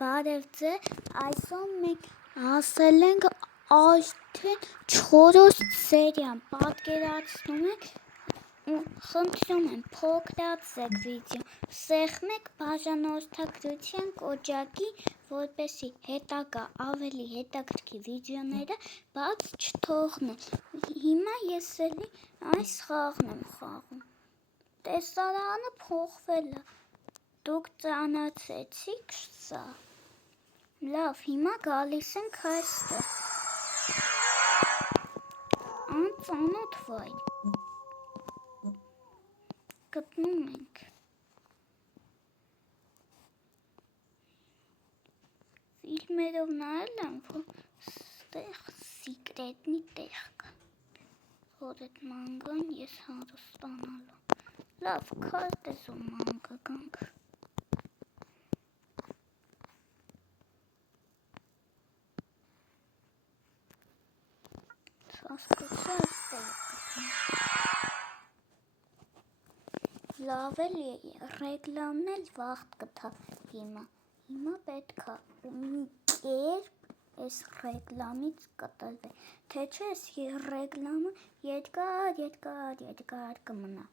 Բարև ձեզ, այսօր մենք հասել ենք արդեն 4-րդ սերիան, պատկերացնում եք, խնդրում եմ փոքրացեք վիդեոն, սեղմեք բաժանորդագրության կոճակի, որպեսզի հետագա ավելի հետաքրքիր վիդեոները բաց չթողնեն։ Հիմա ես էլի այս խաղն եմ խաղում, տեսարանը փոխվել է, դուք ծանոթացեցիք սա։ Լավ, հիմա գալիս ենք այստեղ, անծանոթ վայր, գտնում ենք, ֆիլմերով նայել եմ, որ ստեղ սիկրետնի տեղ կա, որ այդ մանգան ես հարստանալու, լավ, քարտեզում մանգա գանք, հասկացա այստեղ լավ էլի ռեկլամն էլ վաղտ կթա հիմա պետք է մի կերպ այս ռեկլամից կտրվել, թե չէ այս ռեկլամը երկար կմնա։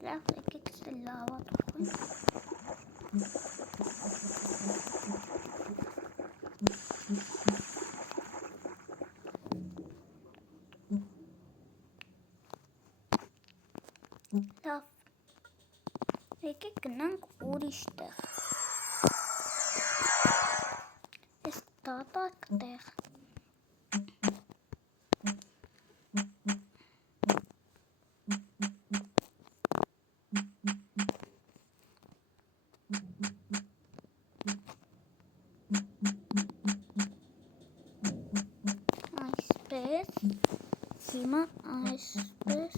Լավ, եկեք ստե լավա թողենք։ Լավ, եկեք գնանք ուրիշ տեղ, այս դատարկ տեղ, այսպես, հիմա այսպես,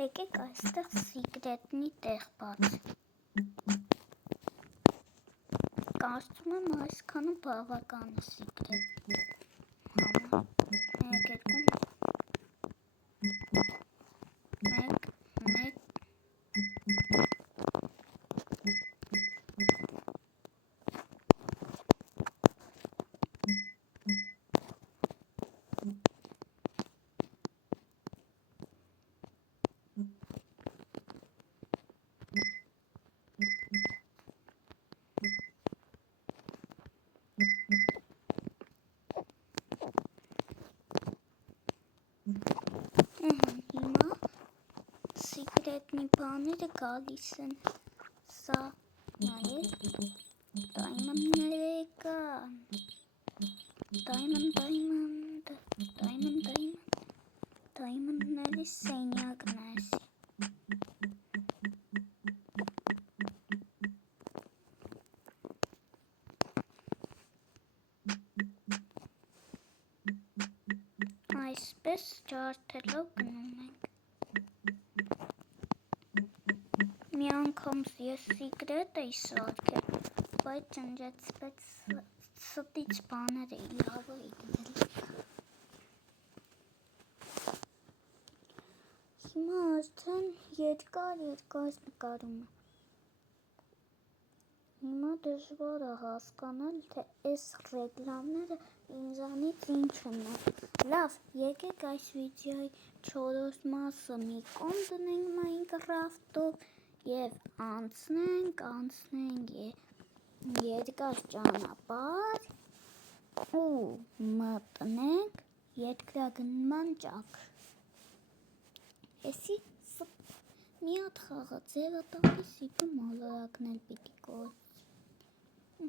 եկեք այստեղ սիկրետնի տեղ բացենք, կարծում եմ այսքանը բավական է սիկրետ համար, 1, 2, 1, հիմա սիկրետնի բաները գալիս են, սա նայեք, դայմանդները կան, դայմանդների սենյակն է էսի, այսպես ջարդելով գնում ենք, մի անգամ ես սիկրետ էի սարքել, բայց ջնջեցվեց ստից բաներ էի լավ էի դնել, հիմա արդեն երկար նկարում է, հիմա դժվար է հասկանալ, թե այս ռեկլամները ինձանից ինչ են, լավ, եկեք այս վիդեոյի 4-րդ մասը մի կողմ դնենք Minecraft-ով և անցնենք երկար ճանապարհ ու մտնենք երկրագնդման ճաք, էսի մի հատ խաղը ձևը տալիս իբր մոլորակն էլ պիտի կորցի։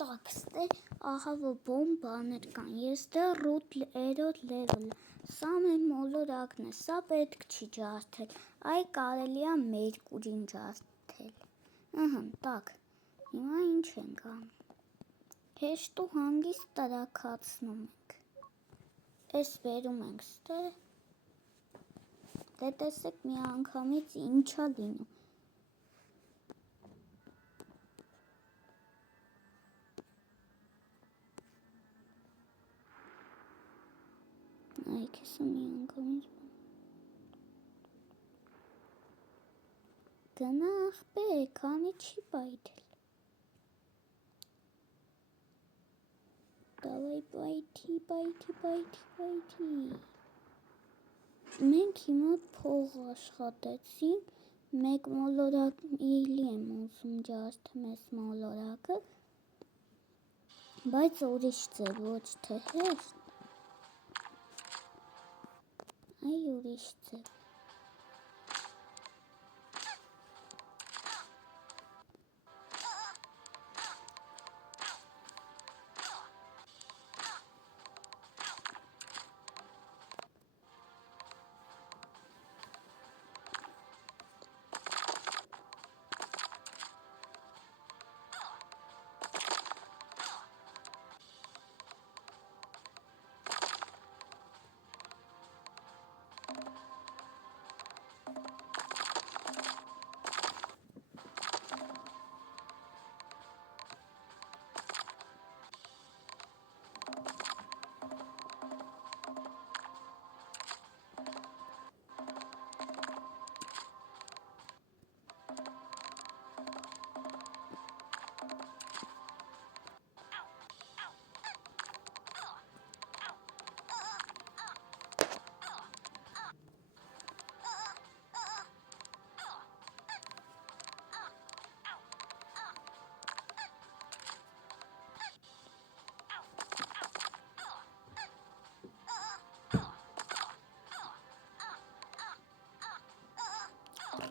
Так, ստե ահա որ բոմ բաներ կան, ես դեռ երրորդ լևել, սա մեր մոլորակն է, սա պետք չի ջարդել, այ կարելի է մերկուրին ջարդել, так, հիմա ինչ ենք անում, հեշտ ու հանգիստ տրաքացնում ենք, այս վերում ենք ստե, դե տեսեք մի անգամից ինչա լինում, այ քեսը մի անգամից գնա աղբեր, քանի չի բայթել, դավայ բայթի, մենք հիմա փող աշխատեցինք, մեկ մոլորակ իլի եմ ուզում ջարդեմ ես մոլորակը, բայց ուրիշ ձև, ոչ թե հեշտ, այ ուրիշ ձև,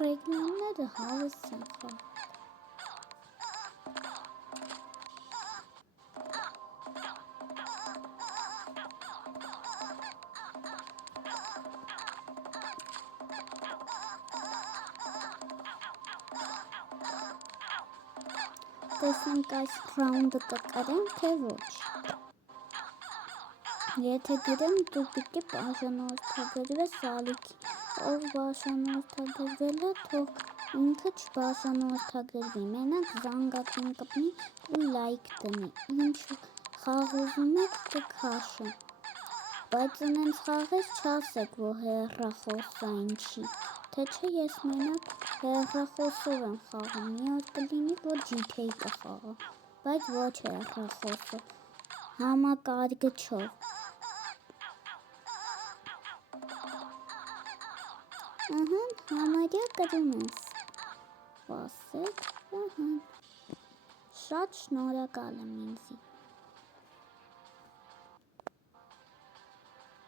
ռեգլամները հավես են խաղ, տեսնենք այս ռաունդը կկրենք, թե ոչ, եթե գրեմ դու պիտի բաժանորդագրվես ալիքի, ով բաժանորդագրվել է, թող ինքը չբաժանորդագրվի, մենակ զանգակին կպնի ու լայք տնի, ինչ խաղ ուզում եք կքաշեմ, բայց ինենց խաղես չասեք, որ հեռախոսային չի, թե չէ ես մենակ հեռախոսով եմ խաղում, մի օր կլինի, որ GTA կխաղամ, բայց ոչ հեռախոսով, համակարգչով, համարյա կրում ես, սպասեք, շատ շնորհակալ եմ ինձի,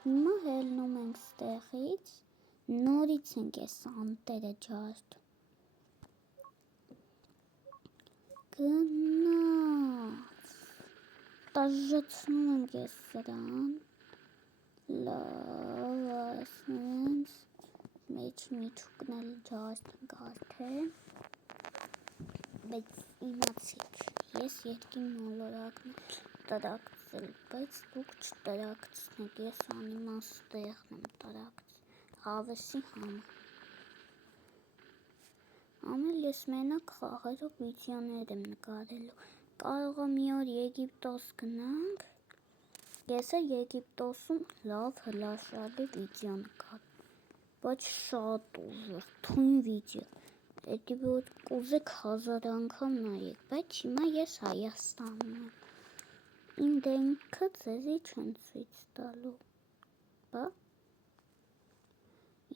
հիմա հելնում ենք ստեղից, նորից ենք ես անտերը ջարդում, գնաց, տաժեցնում ենք ես սրան, լավ, ասենց, մեջ միջուկն էլ ջարդենք արդեն, բայց իմացիք, ես երկին մոլորակն տրակցել, բայց դուք չտրակցնեք, ես անիմաստեղն եմ տրակցել, հավեսի համար, ամել ես մենակ խաղերով վիդեոներ եմ նկարելու, կարող է մի օր Եգիպտոս գնանք, ես է Եգիպտոսում լավ հրաշալի վիդեո նկարել, բայց շատ ուժեղ, թույն վիդեո, եթե որ կուզեք 1000 անգամ նայեք, բայց հիմա ես Հայաստանում եմ, իմ դեմքը ձեզի չեն ցույց տալու, բա,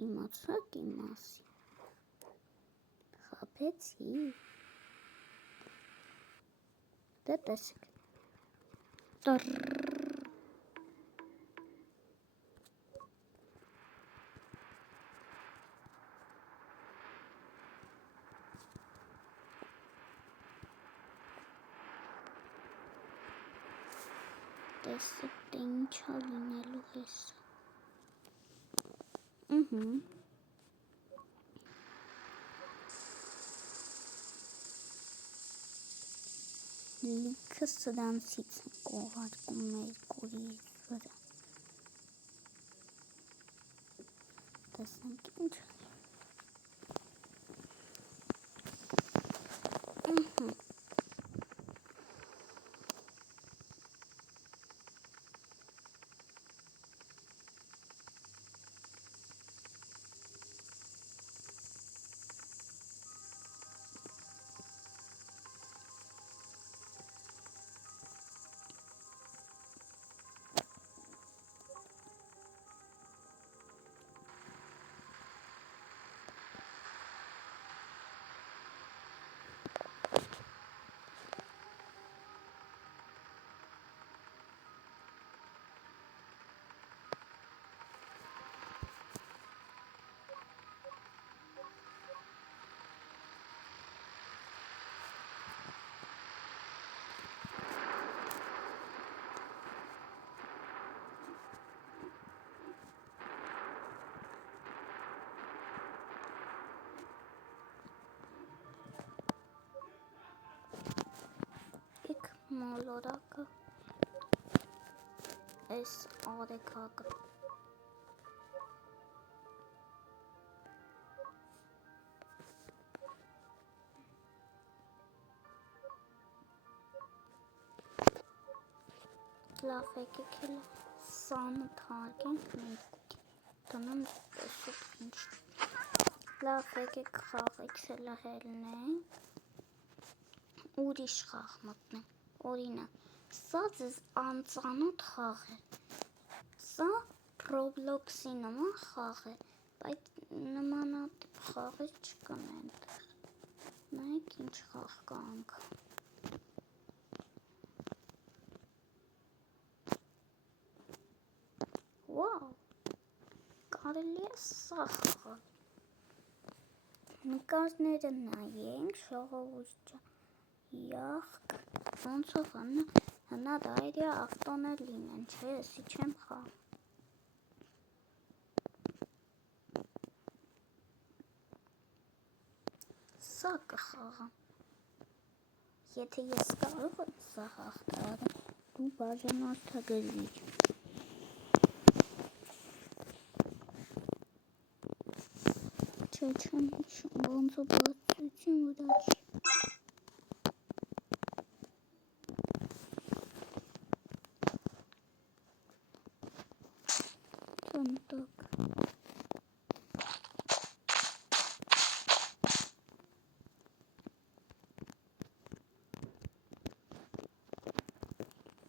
իմացաք իմ մասին, խաբեցի, դե տեսեք, տեսեք, թե ինչա լինելու ես։ Լիքը սրանցից են կողարկում Մերկուրիի վրա։ Տեսնենք ինչ է։ Մոլորակը այս արեգակը լավ եկեք էլ սանը թարգենք մենք տնում տեսեք ինչ լավ եկեք խաղեք սելահելնենք ուրիշ խաղ մտնենք օրինակ սա ձեզ անծանոթ խաղ է սա Roblox-ի նման խաղ է բայց նմանատիպ խաղեր չկան այնտեղ նայեք ինչ խաղ կա անգամ Վաու կարելի է սա խաղալ նկարները նայենք ժողովուրդ յախք ոնց է հնարայրյա ավտոներ լինեն չէ էսի չեմ խաղ սա կխաղամ եթե ես կարող եմ սա հաղթահարել դու բաժանորդագրվիր չեմ հիշում ոնց է բարձրություն վրա չի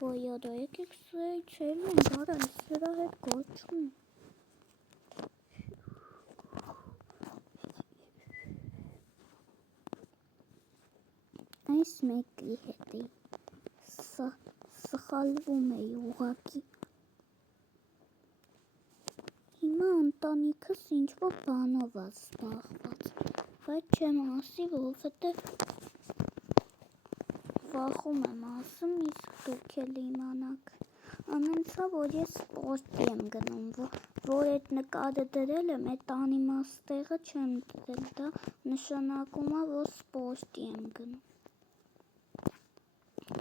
Ոյադա եկեք սրայի չելն ենք արել սրա հետ գործ չունի այս մեկի հետ էի սխալվում էի ուղղակի հիմա ընտանիքս ինչ-որ բանով է զբաղված բայց չեմ ասի որովհետև վախում եմ ասում իսկ դուք էլ իմանաք անենց է որ ես սպորտի եմ գնում որ այդ նկարը դրել եմ այդ անիմաստեղը չեմ դրել դա նշանակում է որ սպորտի եմ գնում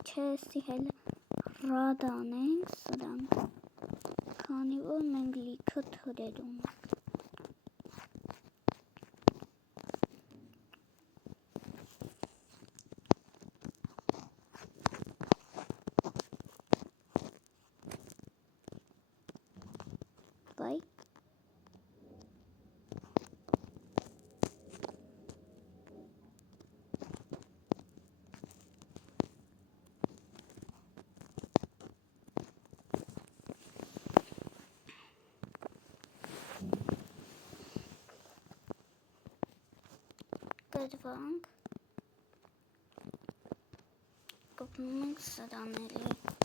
չէ էսի հել ռադ անենք սրան քանի որ մենք լիքը թրեր ունենք Bye. Գրվանք կպնում ենք սրանելի